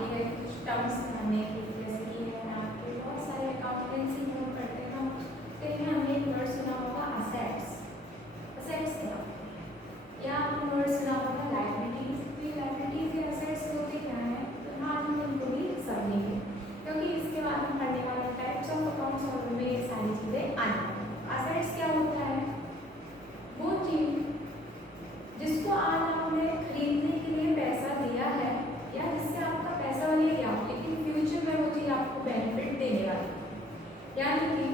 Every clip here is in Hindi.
आती है कुछ टर्म्स जानने की, जैसे कि है आपके बहुत सारे अकाउंटेंसी में हम पढ़ते हैं, हम देखते हैं हमने एक वर्ड सुना होगा असेट्स। असेट्स क्या होते हैं? या आपने वर्ड सुना होगा लायबिलिटीज। तो लायबिलिटीज या असेट्स होते क्या है? तो हाँ हम उनको भी समझेंगे, क्योंकि इसके बाद हम पढ़ने वाले टाइप्स ऑफ अकाउंट्स और उनमें ये सारी चीजें आने वाली हैं। असेट्स क्या होता है? वो चीज जिसको आज आपने खरीदने के लिए पैसा दिया है या जिससे आपका पैसा वाली गया, लेकिन फ्यूचर में वो चीज आपको बेनिफिट देने वाली है। यानी कि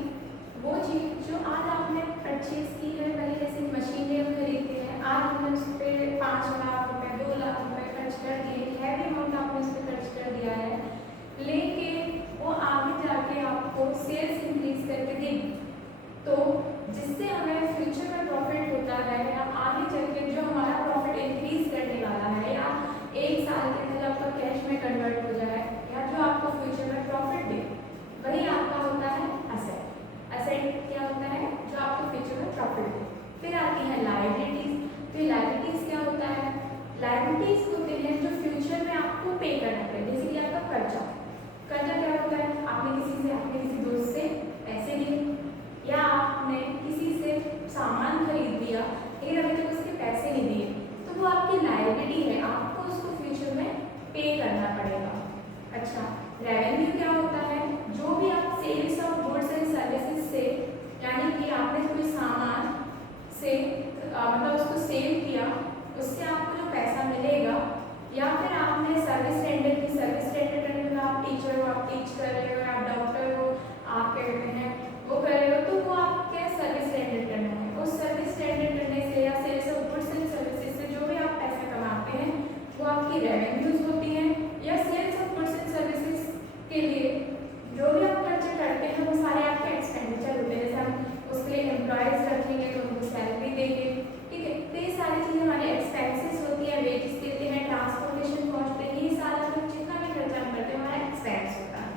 वो चीज जो आज आपने परचेज की है, पहले जैसे मशीनें हम खरीदते हैं, आज हमने उस पर 5 लाख रुपए 2 लाख रुपए खर्च कर दिए, हैवी अमाउंट आपने उस पर खर्च कर दिया है, लेकिन वो आगे जाके आपको सेल्स इंक्रीज करके देगी, तो जिससे हमें फ्यूचर में प्रॉफिट होता है या आगे चल के जो हमारा प्रॉफिट इंक्रीज करने वाला है या 1 साल के अंदर आपका कैश में कन्वर्ट हो जाए या जो आपको फ्यूचर में प्रॉफिट दे, वही आपका होता है असेट। असेट क्या होता है? जो आपको फ्यूचर में प्रॉफिट दे। फिर आती है लायबिलिटीज। तो लायबिलिटीज क्या होता है? लायबिलिटीज होते हैं जो फ्यूचर में आपको पे करना पड़े, जैसे कि आपका कर्जा। कर्जा क्या होता है? आपने किसी दोस्त से पैसे लिए या आपने किसी से सामान खरीद लिया लेकिन अभी तक उसके पैसे नहीं दिए, तो वो आपकी लायबिलिटी है, आपको उसको फ्यूचर में पे करना पड़ेगा। अच्छा, रेवेन्यू क्या होता है? जो भी आप sales of goods and services से, यानी कि आपने कोई सामान से मतलब उसको सेल किया, उससे आपको जो पैसा मिलेगा, या फिर आपने सर्विस रेंडर की, सर्विस रेंडर करने में आप टीचर हो, आप टीच कर रहे हो, आप डॉक्टर हो, आप कहते हैं वो कर रहे हो, तो वो आप क्या सर्विस रेंडर करना है। उस सर्विस रेंडर करने से या sales of goods and services से जो भी आप पैसा कमाते हैं वो आपकी रेवेन्यूज होती हैं, या sales of goods and services के लिए जो भी आप खर्चे करते हैं वो सारे आपके एक्सपेंडिचर होते हैं। जैसे हम उसके लिए एम्प्लॉयज रखेंगे तो उनको सैलरी देंगे, ठीक है, तो ये सारी चीज़ें हमारी एक्सपेंसेस होती है, वेजेस देते हैं, ट्रांसपोर्टेशन कॉस्ट है, ये सारा जो जितना भी खर्चा हम करते हैं हमारा एक्सपेंस होता है।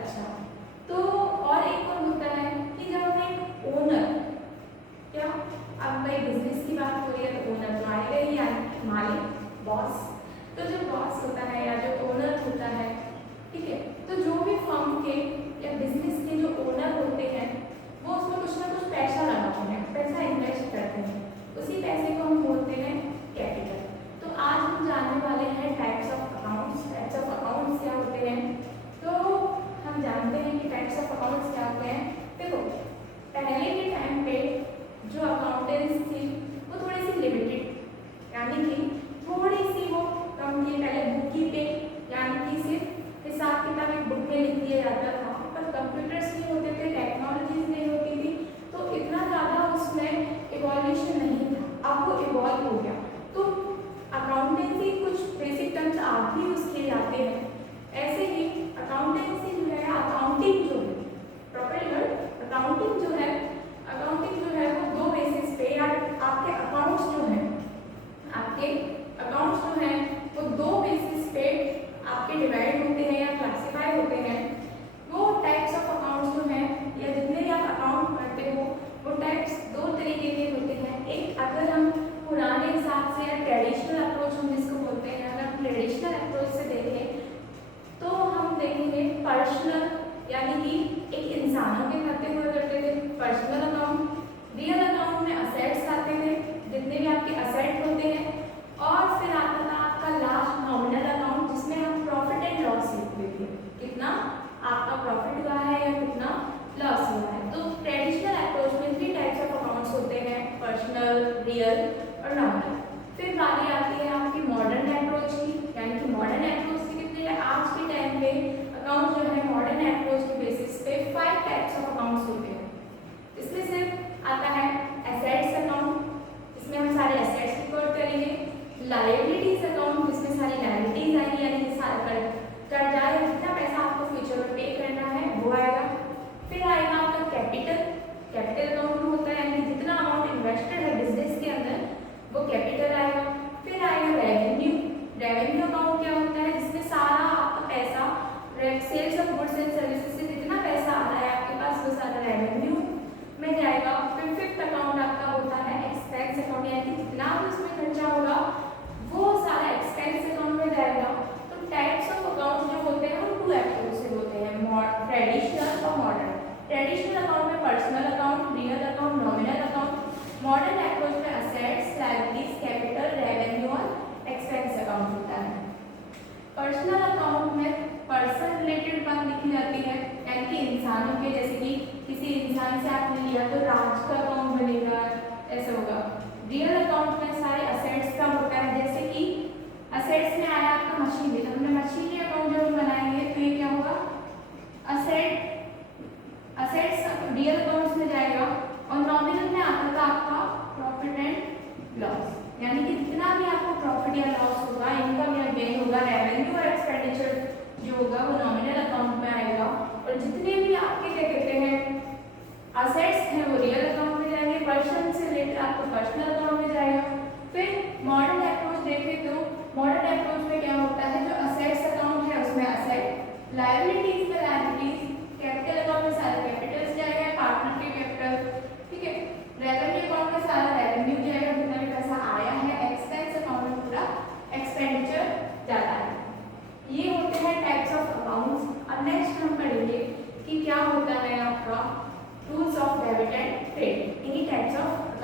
अच्छा, तो और एक और होता है कि जब हमें ओनर, क्या अब भाई बिजनेस की बात हो रही है तो ओनर तो आएगा ही, यानी मालिक, बॉस। तो जो बॉस होता है या जो ओनर होता है, ठीक है, तो जो भी फर्म के या बिजनेस के जो ओनर होते हैं वो उसमें कुछ ना कुछ पैसा लगाते हैं, पैसा इन्वेस्ट करते हैं, उसी पैसे को हम बोलते हैं कैपिटल। तो आज हम जानने वाले हैं types of accounts. Types of accounts क्या होते हैं? तो हम जानते हैं कि टाइप्स ऑफ अकाउंट्स क्या होते हैं। देखो, पहले के टाइम पे जो अकाउंटेंट्स थी वो थोड़ी सी लिमिटेड, यानी कि थोड़ी सी वो कम थी। पहले बुक कीपिंग, यानी कि सिर्फ हिसाब किताब एक बुक में लिख दिया जाता था, पर कंप्यूटर्स नहीं होते थे, टेक्नोलॉजीज नहीं होती थी, तो इतना ज़्यादा उसमें इवॉल्यूशन नहीं था। अब वो इवॉल्व हो गया, तो अकाउंटेंसी कुछ बेसिक टर्म्स आप भी उसके आते हैं। ऐसे ही अकाउंटेंसी जो है, अकाउंटिंग जो है, प्रॉपर वर्ड अकाउंटिंग जो है, अकाउंटिंग जो है वो 2 बेसिस पे, या आपके अकाउंट्स जो है, आपके अकाउंट्स जो है वो 2 बेसिस पे आपके डिवाइड होते हैं या क्लासिफाई होते हैं। वो टाइप्स ऑफ अकाउंट्स जो हैं या जितने भी आप अकाउंट करते हो वो टाइप्स 2 तरीके के होते हैं। एक, अगर हम पुराने हिसाब से या ट्रेडिशनल अप्रोच हम जिसको बोलते हैं, अगर हम ट्रेडिशनल अप्रोच से देखें तो हम देखेंगे पर्सनल, यानी कि एक इंसानों के खाते हुआ करते थे पर्सनल अकाउंट। रियल अकाउंट में असेट्स आते थे, जितने भी आपके असेट होते हैं, और फिर आता था आपका लास्ट नॉमिनल अकाउंट, जिसमें हम प्रॉफिट एंड लॉस लिखते थे, कितना आपका प्रॉफिट हुआ है या कितना लॉस हुआ है। तो ट्रेडिशनल अप्रोच में 3 टाइप्स ऑफ अकाउंट्स होते हैं, पर्सनल, रियल और नॉमिनल। फिर बारी आती है आपकी मॉडर्न अप्रोच की, यानी कि मॉडर्न अप्रोच से कितने, आज के टाइम पे अकाउंट जो है मॉडर्न अप्रोच के बेसिस पे 5 टाइप्स ऑफ अकाउंट्स होते हैं। इसमें सिर्फ आता है एसेट्स अकाउंट, इसमें हम सारे एसेट्स रिकॉर्ड करेंगे। लायबिलिटीज अकाउंट, जिसमें सारी लायबिलिटीज आएंगी, यानी कि सारा कर्जा या जितना पैसा आपको फ्यूचर में पे करना है वो आएगा। फिर आएगा आपका कैपिटल। कैपिटल अकाउंट होता है यानी जितना अमाउंट इन्वेस्टेड है बिजनेस के अंदर वो कैपिटल आएगा। फिर आएगा रेवेन्यू। रेवेन्यू अकाउंट क्या होता है? जिसमें सारा आपका पैसा sales of goods and services से जितना पैसा आ रहा है आपके पास वो सारा रेवेन्यू में जाएगा। फिर फिफ्थ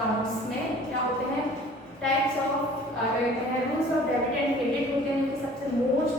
अकाउंट्स में क्या होते हैं, types of rules of debit and credit होते हैं, जो कि सबसे मोस्ट